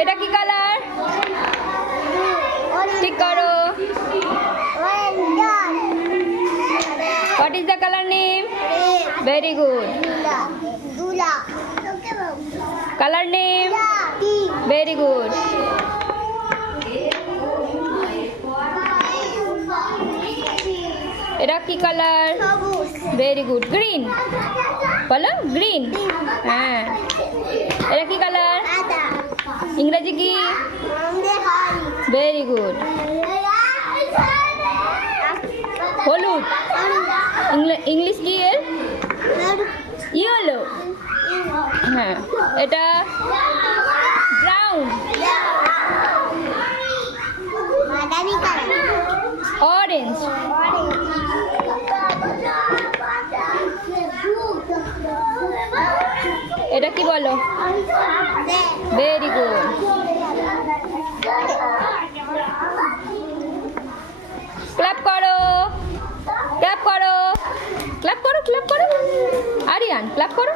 এটা কি কালার? ঠিক করো। What is the color name? Very good. Color name? Very good. এটা কি কালার? Very good. গ্রিন বলো, গ্রিন। হ্যাঁ, এটা কি কালার? ইংরেজি কি? Very good. হলুদ। ইংলিশ কি এর? ইয়েলো। হ্যাঁ, এটা ব্রাউন। অরেঞ্জ। এটা কি বলো? Very good. ক্ল্যাপ করো, ক্ল্যাপ করো, ক্ল্যাপ করো, ক্ল্যাপ করো। আরিয়ান ক্ল্যাপ করো।